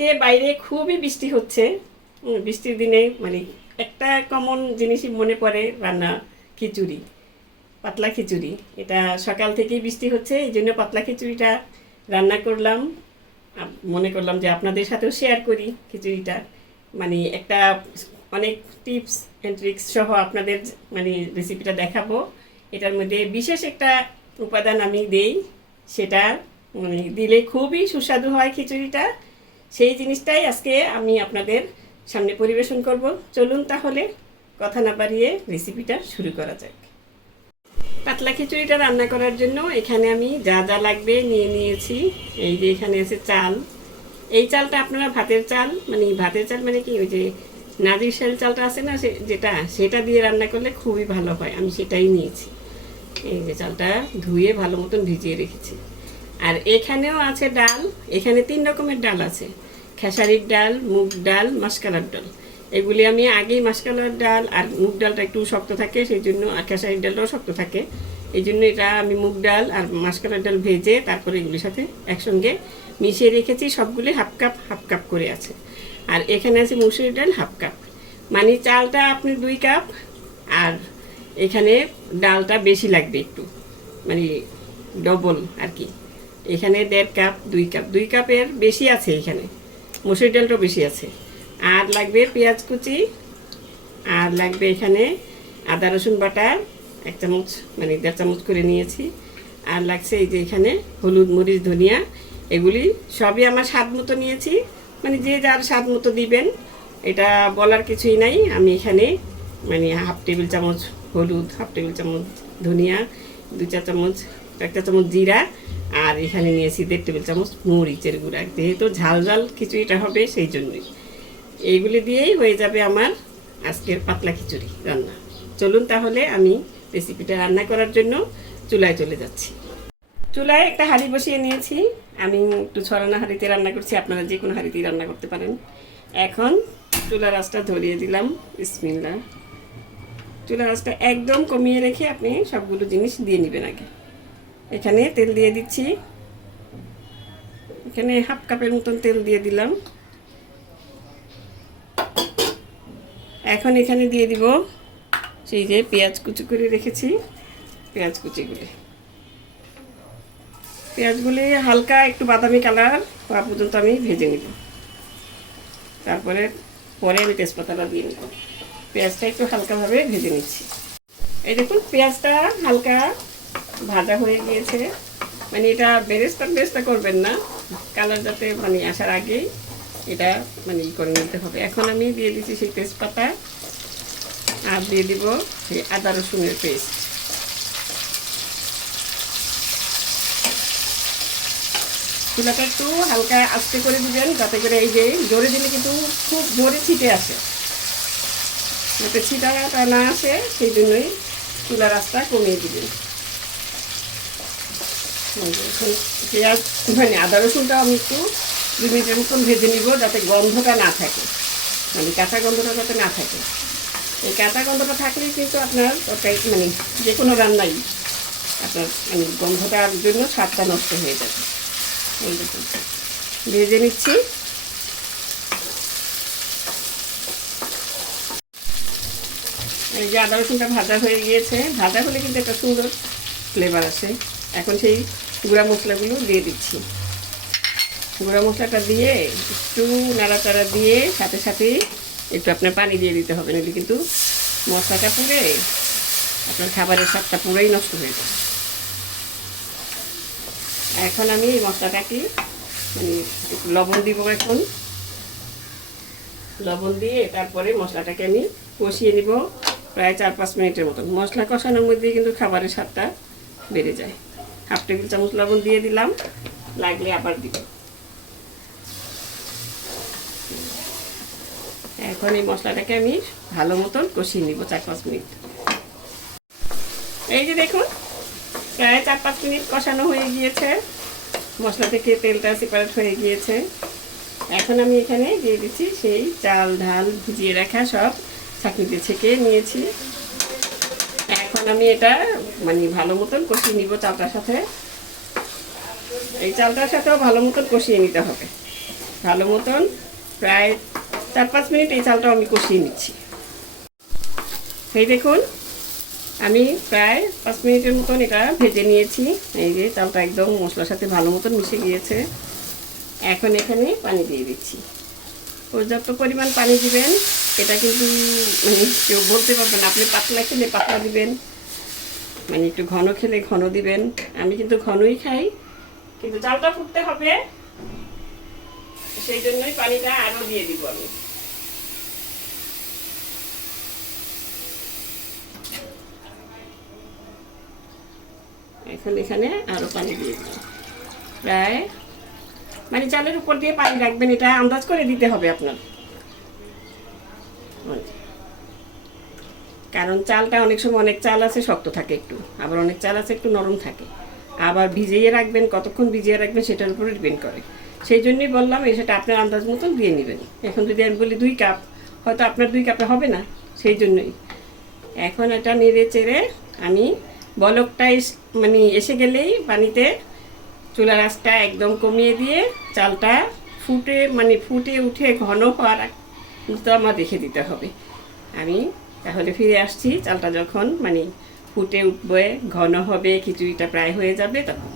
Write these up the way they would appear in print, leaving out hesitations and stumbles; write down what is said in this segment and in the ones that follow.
আজকে বাইরে খুবই বৃষ্টি হচ্ছে। বৃষ্টির দিনে মানে একটা কমন জিনিসই মনে পড়ে, রান্না খিচুড়ি, পাতলা খিচুড়ি। এটা সকাল থেকেই বৃষ্টি হচ্ছে, এই জন্য পাতলা খিচুড়িটা রান্না করলাম। মনে করলাম যে আপনাদের সাথেও শেয়ার করি খিচুড়িটা। মানে একটা অনেক টিপস অ্যান্ড ট্রিক্স সহ আপনাদের মানে রেসিপিটা দেখাবো। এটার মধ্যে বিশেষ একটা উপাদান আমি দেই, সেটা মানে দিলে খুবই সুস্বাদু হয় খিচুড়িটা। সেই জিনিসটাই আজকে আমি আপনাদের সামনে পরিবেশন করব। চলুন তাহলে কথা না বাড়িয়ে রেসিপিটা শুরু করা যাক। পাতলা খিচুড়িটা রান্না করার জন্য এখানে আমি যা যা লাগবে নিয়ে নিয়েছি। এই যে এখানে আছে চাল। এই চালটা আপনারা ভাতের চাল মানে কি ওই যে নাজির শাল চালটা আছে না, সেটা দিয়ে রান্না করলে খুবই ভালো হয়। আমি সেটাই নিয়েছি। এই যে চালটা ধুয়ে ভালো মতন ভিজিয়ে রেখেছি। আর এখানেও আছে ডাল। এখানে 3 রকমের ডাল আছে, খেসারির ডাল, মুগ ডাল, মাসকলার ডাল। এগুলি আমি আগেই মাসকলার ডাল আর মুগ ডালটা একটু শক্ত থাকে সেই জন্য, আর খেসারির ডালটাও শক্ত থাকে এই জন্য এটা আমি মুগ ডাল আর মাসকলার ডাল ভেজে তারপরে এগুলির সাথে একসঙ্গে মিশিয়ে রেখেছি। সবগুলি হাফ কাপ করে আছে। আর এখানে আছে মুসুরির ডাল হাফ কাপ, মানে চালটা আপনি 2 কাপ, আর এখানে ডালটা বেশি লাগবে একটু, মানে ডবল আর কি। এখানে 1.5 কাপ, 2 কাপের বেশি আছে, এখানে মসুর ডালটাও বেশি আছে। আর লাগবে পেঁয়াজ কুচি, আর লাগবে এখানে আদা রসুন বাটা 1 চামচ, মানে 1.5 চামচ করে নিয়েছি। আর লাগছে এই যে এখানে হলুদ, মরিচ, ধনিয়া। এগুলি সবই আমার স্বাদ মতো নিয়েছি, মানে যে যার স্বাদ মতো দিবেন, এটা বলার কিছুই নাই। আমি এখানে মানে হাফ টেবিল চামচ হলুদ, হাফ টেবিল চামচ ধনিয়া, 2-4 চামচ, 1 চামচ জিরা, আর এখানে নিয়েছি 1.5 টেবিল চামচ মরিচের গুঁড়া। যেহেতু ঝাল ঝাল খিচুড়িটা হবে সেই জন্যই। এইগুলি দিয়েই হয়ে যাবে আমার আজকের পাতলা খিচুড়ি রান্না। চলুন তাহলে আমি রেসিপিটা রান্না করার জন্য চুলায় চলে যাচ্ছি। চুলায় একটা হাঁড়ি বসিয়ে নিয়েছি। আমি একটু ছড়ানো হাঁড়িতে রান্না করছি, আপনারা যে কোনো হাঁড়িতেই রান্না করতে পারেন। এখন চুলার আঁচটা ধরিয়ে দিলাম। বিসমিল্লাহ। চুলার আঁচটা একদম কমিয়ে রেখে আপনি সবগুলো জিনিস দিয়ে নেবেন আগে। এখানে তেল দিয়ে দিচ্ছি। এখানে হাফ কাপের মতন তেল দিয়ে দিলাম। এখন এখানে দিয়ে দিব সেই যে পেঁয়াজ কুচি করে রেখেছি, পেঁয়াজগুলি হালকা একটু বাদামি কালার হওয়া পর্যন্ত আমি ভেজে নিব। পরে আমি তেজপাতাটা দিয়ে নেব। পেঁয়াজটা একটু হালকাভাবে ভেজে নিচ্ছি। এই দেখুন পেঁয়াজটা হালকা ভাজা হয়ে গিয়েছে। মানে এটা বেরেস্তা করবেন না, কালার যাতে মানে আসার আগেই এটা মানে করে নিতে হবে। এখন আমি দিয়ে দিচ্ছি সেই তেজপাতা, আর দিয়ে দিব সেই আদা রসুনের পেস্ট। চুলাটা একটু হালকা আস্তে করে দিবেন, যাতে করে এই যে জোরে দিলে কিন্তু খুব জোরে ছিটে আসে, যাতে ছিটাটা না আসে সেই জন্যই চুলার আঁচটা কমিয়ে দিবেন। পেঁয়াজ মানে আদা রসুনটা আমি একটু 2 মিনিটের মতন ভেজে নিব, যাতে গন্ধটা না থাকে, মানে কাঁচা গন্ধটা যাতে না থাকে। এই কাঁচা গন্ধটা থাকলেই কিন্তু আপনার মানে যে কোনো রান্নাই আপনার মানে গন্ধটার জন্য স্বাদটা নষ্ট হয়ে যাবে। এই দেখুন ভেজে নিচ্ছি। এই যে আদা রসুনটা ভাজা হয়ে গিয়েছে। ভাজা হলে কিন্তু একটা সুন্দর ফ্লেভার আসে। এখন সেই গুঁড়া মশলাগুলো দিয়ে দিচ্ছি। গুঁড়া মশলাটা দিয়ে একটু নাড়াচাড়া দিয়ে সাথে সাথে একটু আপনার পানি দিয়ে দিতে হবে, নাহলে কিন্তু মশলাটা পুড়ে আপনার খাবারের স্বাদটা পুরোই নষ্ট হয়ে যাবে। এখন আমি এই মশলাটাকে মানে একটু লবণ দিব। এখন লবণ দিয়ে তারপরে মশলাটাকে আমি কষিয়ে নিব প্রায় 4-5 মিনিটের মতন। মশলা কষানোর মধ্যে কিন্তু খাবারের স্বাদটা বেড়ে যায়। হাফ টেবিল চামচ লবণ দিয়ে দিলাম, লাগলে আবার দিব। এখন এই মশলাটাকে আমি ভালো মতন কষিয়ে নিব 4-5 মিনিট। এই যে দেখুন প্রায় 4-5 মিনিট কষানো হয়ে গিয়েছে, মশলা থেকে তেলটা সেপারেট হয়ে গিয়েছে। এখন আমি এখানে দিয়ে দিচ্ছি সেই চাল ঢাল ভিজিয়ে রাখা, সব ছাঁকনিতে ছেঁকে নিয়েছি। এখন আমি এটা মানে ভালো মতন কষিয়ে নিব চালটার সাথে। এই চালটার সাথেও ভালো মতন কষিয়ে নিতে হবে। ভালো মতন প্রায় 4-5 মিনিট এই চালটা আমি কষিয়ে নিচ্ছি। এই দেখুন আমি প্রায় 5 মিনিটের মতন এটা ভেজে নিয়েছি। এই যে চালটা একদম মশলার সাথে ভালো মতন মিশে গিয়েছে। এখন এখানে পানি দিয়ে দিচ্ছি। পর্যাপ্ত পরিমাণ পানি দিবেন। এটা কিন্তু মানে কেউ বলতে পারবেন না, আপনি পাতলা খেলে পাতলা দিবেন, মানে একটু ঘন খেলে ঘন দিবেন। আমি কিন্তু ঘনই খাই, কিন্তু চালটা ফুটতে হবে, সেই জন্যই পানিটা আরও দিয়ে দিব আমি। এখন এখানে আরও পানি দিয়ে দিব, প্রায় মানে চালের উপর দিয়ে পানি রাখবেন, এটা আন্দাজ করে দিতে হবে আপনার, কারণ চালটা অনেক সময় অনেক চাল আছে শক্ত থাকে একটু, আবার অনেক চাল আছে একটু নরম থাকে। আবার ভিজিয়ে রাখবেন, কতক্ষণ ভিজিয়ে রাখবেন সেটার উপরে ডিপেন্ড করে। সেই জন্যই বললাম এই সেটা আপনার আন্দাজ মতন দিয়ে নেবেন। এখন যদি আমি বলি 2 কাপ, হয়তো আপনার 2 কাপে হবে না, সেই জন্যই। এখন এটা নেড়ে চেড়ে আমি বলকটা মানে এসে গেলেই পানিতে চুলার আঁচটা একদম কমিয়ে দিয়ে চালটা ফুটে উঠে ঘন হওয়ার তো আমার রেখে দিতে হবে। আমি তাহলে ফিরে আসছি, চালটা যখন মানে ফুটে উঠবে, ঘন হবে, খিচুড়িটা প্রায় হয়ে যাবে তখন।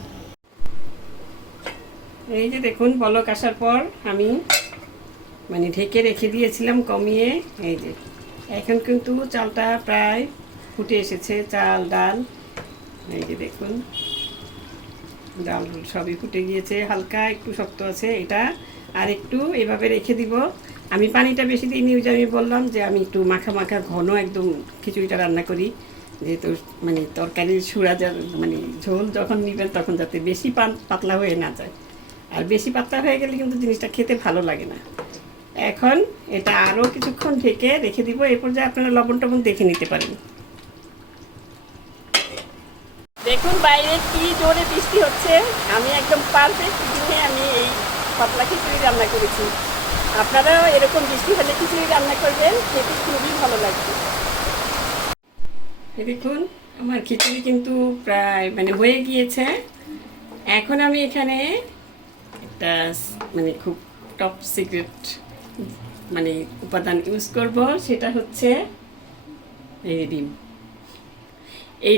এই যে দেখুন বলক আসার পর আমি মানে ঢেকে রেখে দিয়েছিলাম কমিয়ে। এই যে এখন কিন্তু চালটা প্রায় ফুটে এসেছে, চাল ডাল, এই যে দেখুন ডাল সবই ফুটে গিয়েছে, হালকা একটু শক্ত আছে। এটা আর একটু এভাবে রেখে দিব। আমি পানিটা বেশি দিইনি, ওই যে আমি বললাম যে আমি একটু মাখা মাখা ঘন একদম খিচুড়িটা রান্না করি, যেহেতু মানে তরকারির সুরা মানে ঝোল যখন নেবেন তখন যাতে বেশি পাতলা হয়ে না যায়, আর বেশি পাতলা হয়ে গেলে কিন্তু জিনিসটা খেতে ভালো লাগে না। এখন এটা আরও কিছুক্ষণ ঢেকে রেখে দিব। এই পর্যায়ে আপনারা লবণ টবণ দেখে নিতে পারেন। দেখুন বাইরে কি জোরে বৃষ্টি হচ্ছে, আমি একদম পারফেক্ট দিনে আমি এই পাতলা খিচুড়ি রান্না করেছি। আপনারাও এরকম বৃষ্টি হলে খিচুড়ি রান্না করবেন, খেতে খুবই ভালো লাগবে। দেখুন আমার খিচুড়ি কিন্তু প্রায় মানে হয়ে গিয়েছে। এখন আমি এখানে একটা মানে খুব টপ সিক্রেট মানে উপাদান ইউজ করব, সেটা হচ্ছে এই ডিম। এই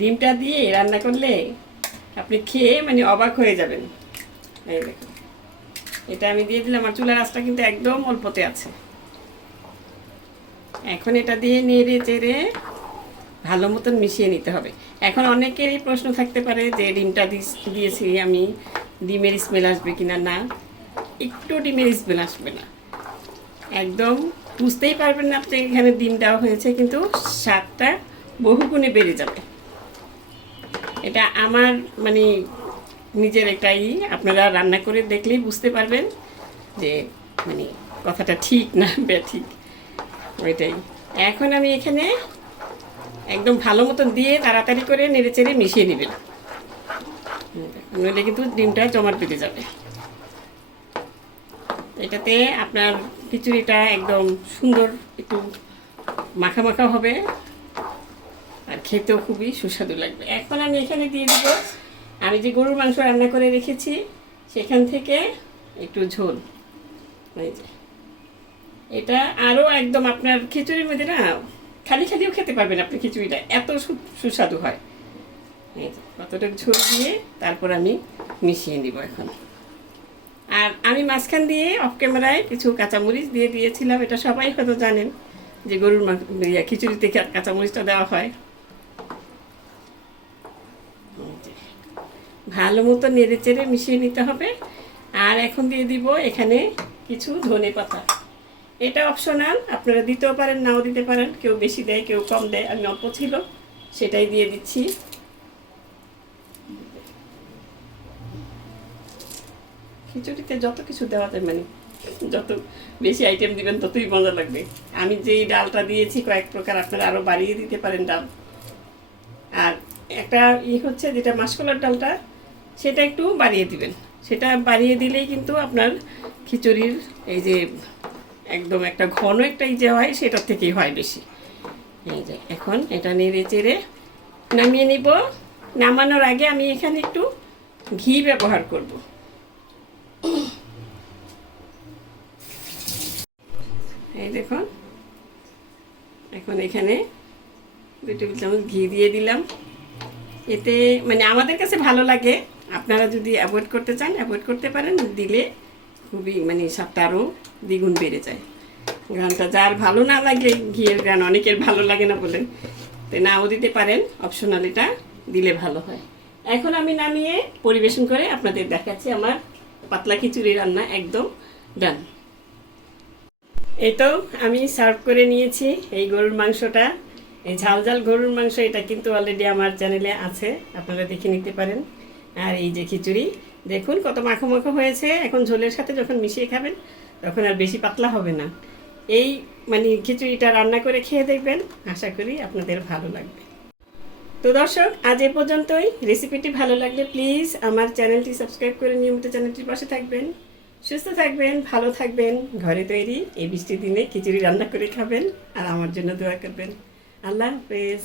ডিমটা দিয়ে রান্না করলে আপনি খেয়ে মানে অবাক হয়ে যাবেন। এই দেখুন এটা আমি দিয়ে দিলাম, আর চুলার আঁচটা কিন্তু একদম অল্পতে আছে। এখন এটা দিয়ে নেড়ে চেড়ে ভালো মতন মিশিয়ে নিতে হবে। এখন অনেকেরই প্রশ্ন থাকতে পারে যে ডিমটা দিয়েছি আমি, ডিমের স্মেল আসবে কিনা। না, একটু ডিমের স্মেল আসবে না, একদম বুঝতেই পারবেন না আপনি এখানে ডিম দেওয়া হয়েছে, কিন্তু স্বাদটা বহুগুণে বেড়ে যাবে। এটা আমার মানে নিজের একটাই, আপনারা রান্না করে দেখলেই বুঝতে পারবেন যে মানে কথাটা ঠিক না ঠিক, ওইটাই। এখন আমি এখানে একদম ভালো মতন দিয়ে তাড়াতাড়ি করে নেড়ে চেড়ে মিশিয়ে নেবেন, নইলে কিন্তু ডিমটা জমাট বেঁধে যাবে। এটাতে আপনার খিচুড়িটা একদম সুন্দর একটু মাখা মাখা হবে, আর খেতেও খুবই সুস্বাদু লাগবে। এখন আমি এখানে দিয়ে দিব আমি যে গরুর মাংস রান্না করে রেখেছি সেখান থেকে একটু ঝোল। এটা আরও একদম আপনার খিচুড়ির মধ্যে না খালি খালিও খেতে পারবেন আপনি, খিচুড়িটা এত সুস্বাদু হয়। এই যে কতটুকু ঝোল দিয়ে তারপর আমি মিশিয়ে নিব এখন। আর আমি মাঝখান দিয়ে অফ ক্যামেরায় কিছু কাঁচামরিচ দিয়ে দিয়েছিলাম, এটা সবাই হয়তো জানেন যে গরুর খিচুড়িতে কাঁচামরিচটা দেওয়া হয়। ভালো মতো নেড়ে চেড়ে মিশিয়ে নিতে হবে। আর এখন দিয়ে দিব এখানে কিছু ধনেপাতা। এটা অপশনাল, আপনারা দিতেও পারেন নাও দিতে পারেন, কেউ বেশি দেয় কেউ কম দেয়, আমি অল্প ছিল সেটাই দিয়ে দিচ্ছি। খিচুড়িতে যত কিছু দেওয়া যায় মানে যত বেশি আইটেম দিবেন ততই মজা লাগবে। আমি যেই ডালটা দিয়েছি কয়েক প্রকার, আপনারা আরও বাড়িয়ে দিতে পারেন ডাল। আর একটা হচ্ছে যেটা মাসকলার ডালটা, সেটা একটু বাড়িয়ে দিবেন, সেটা বাড়িয়ে দিলেই কিন্তু আপনার খিচুড়ির এই যে একদম একটা ঘন একটা যে হয় সেটার থেকেই হয় বেশি। এই যে এখন এটা নেড়ে চেড়ে নামিয়ে নিব। নামানোর আগে আমি এখানে একটু ঘি ব্যবহার করব। এই দেখুন, এখন এখানে 2 টেবিল চামচ ঘি দিয়ে দিলাম। এতে মানে আমাদের কাছে ভালো লাগে, আপনারা যদি অ্যাভয়েড করতে চান অ্যাভয়েড করতে পারেন, দিলে খুবই মানে স্বাদটা আরও দ্বিগুণ বেড়ে যায়। গ্রানটা যার ভালো না লাগে, ঘিয়ের গ্রান অনেকের ভালো লাগে না বলে, তো নাও দিতে পারেন, অপশনাল, এটা দিলে ভালো হয়। এখন আমি নামিয়ে পরিবেশন করে আপনাদের দেখাচ্ছি আমার পাতলা খিচুড়ি রান্না একদম ডান। এই তো আমি সার্ভ করে নিয়েছি এই গরুর মাংসটা, এই ঝাল ঝাল গরুর মাংস, এটা কিন্তু অলরেডি আমার চ্যানেলে আছে, আপনারা দেখে নিতে পারেন। আর এই যে খিচুড়ি, দেখুন কত মাখো মাখো হয়েছে। এখন ঝোলের সাথে যখন মিশিয়ে খাবেন তখন আর বেশি পাতলা হবে না। এই মানে খিচুড়িটা রান্না করে খেয়ে দেখবেন, আশা করি আপনাদের ভালো লাগবে। তো দর্শক, আজ এ পর্যন্তই। রেসিপিটি ভালো লাগলে প্লিজ আমার চ্যানেলটি সাবস্ক্রাইব করে নিয়মিত চ্যানেলটির পাশে থাকবেন। সুস্থ থাকবেন, ভালো থাকবেন, ঘরে তৈরি এই বৃষ্টির দিনে খিচুড়ি রান্না করে খাবেন আর আমার জন্য দোয়া করবেন। আল্লাহ হাফেজ।